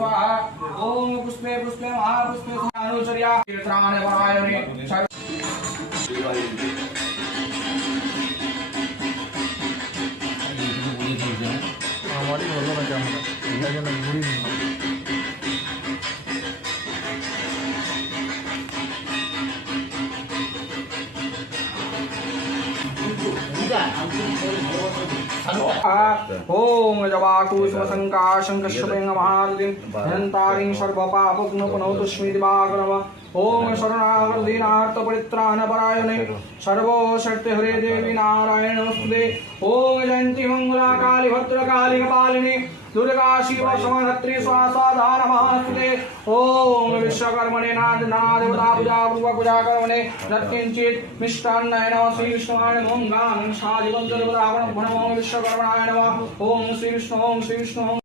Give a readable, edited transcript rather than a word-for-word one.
स्वाहा ओम पुष्पे पुष्पे महापुष्पे अनुचर्या कीर्तनाय परायणे हमारी बोलो ना क्या मतलब घूरी ओम जवाकुसुमशंका शंकश्वेन महादिं हन्तारिं सर्वपापग्नपनौतु स्मृतिवागनम ओम शरणागतिनार्थपरित्राणपरायणे सर्वशक्तिहरे देवी नारायण नमस्ते ओम जयन्ती मंगला काली भद्रकाली कपालिनी दुर्गा शिव समधत्री स्वासाधार महास्तुते ओम विश्वकर्मणे नाद देवता पूजा पूर्व पूजा कर्मणे नत्किंचित मिष्टान्नाय नमः श्री विष्णुवाय नमः गां शादिवं जलवदावनं नमः विश्वकर्मणाय नमः ओम श्री विष्णु